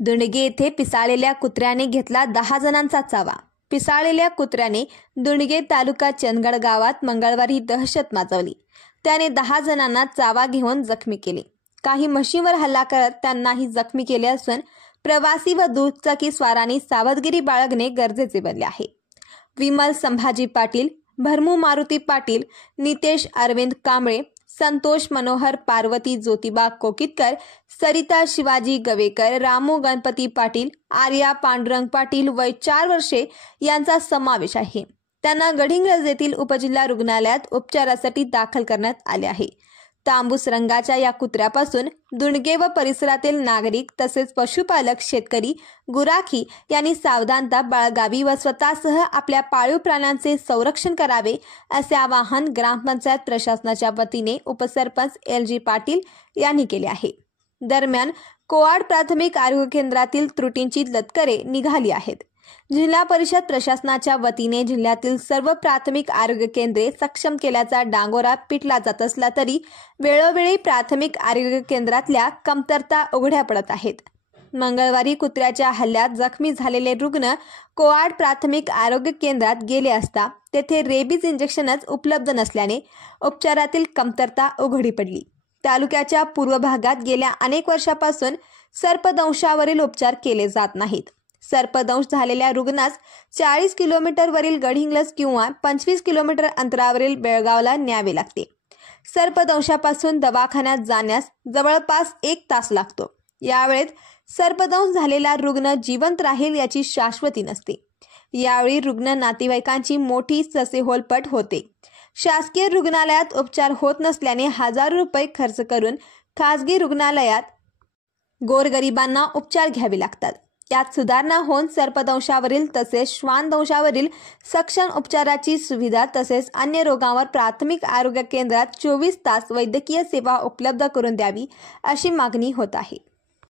दुंडगे येथे पिसाळलेल्या कुत्र्याने घेतला 10 जणांचा चावा। पिसाळलेल्या कुत्र्याने दुंडगे तालुका चंदगड गावात मंगळवारी दहशत माजवली। त्याने 10 जणांना चावा घेऊन जखमी केले। काही म्हशींवर हल्ला करत त्यांनाही जखमी केले असून प्रवासी व दुचाकी स्वारांनी सावधगिरी बाळगणे गरजेचे बनले आहे। विमल संभाजी पाटील, भरमू मारुती पाटील, नितेश अरविंद कांबळे, संतोष मनोहर पार्वती ज्योतिबा कोकितकर, सरिता शिवाजी गवेकर, रामू गणपती पाटील, आर्या पांडुरंग पाटील वय 4 वर्षे यांचा समावेश आहे। त्यांना गडिंग्लज येथील उपजिल्हा रुग्णालयात उपचारासाठी दाखल करण्यात आले आहे। तांबूस रंगाच्या या कुत्र्यापासून दुंडगे व परिसरातील नागरिक तसेच पशुपालक, शेतकरी, गुराखी यांनी सावधानता बाळगावी व स्वतःसह आपल्या पाळीव प्राण्यांचे संरक्षण करावे असे आवाहन ग्रामपंचायत प्रशासनाच्या वतीने उपसरपंच LG पाटील यांनी केले आहे। दरम्यान कोआड प्राथमिक आरोग्य केंद्रातील त्रुटींची लटकरे निघाली आहेत। जिल्हा परिषद प्रशासनाच्या वतीने जिल्ह्यातील सर्व प्राथमिक आरोग्य केंद्रे सक्षम केल्याचा डांगोरा पिटला जात असला तरी वेळोवेळी प्राथमिक आरोग्य केंद्रातल्या कमतरता उघड्या पडत आहेत। मंगळवारी कुत्र्याच्या हल्ल्यात जखमी झालेले रुग्ण कोआड प्राथमिक आरोग्य केंद्रात गेले असता तेथे रेबीज इंजेक्शनच उपलब्ध नसल्याने उपचारातील कमतरता उघडी पडली। तालुक्याच्या पूर्व भागात गेल्या अनेक वर्षापासून सर्पदंशावरील उपचार केले जात नाहीत। सर्पदंश झालेल्या रुग्णास 40 किलोमीटरवरील गडिंग्लज किंवा 25 किलोमीटर अंतरावरील बेळगावला न्यावे लागते। सर्पदंशापासून दवाखान्यात जाण्यास जवळपास 1 तास लागतो। यावेळेत सर्पदंश झालेला रुग्ण जिवंत राहील याची शाश्वती नसते। यावेळी रुग्ण नातेवाईकांची मोठी ससेहोलपट होते। शासकीय रुग्णालयात उपचार होत नसल्याने हजारो रुपये खर्च करून खासगी रुग्णालयात गोरगरिबांना उपचार घ्यावे लागतात। यात सुधारणा होऊन सर्पदंशावरील तसेच श्वानदंशावरील सक्षम उपचाराची सुविधा तसेच अन्य रोगांवर प्राथमिक आरोग्य केंद्रात 24 तास वैद्यकीय सेवा उपलब्ध करून द्यावी अशी मागणी होत आहे।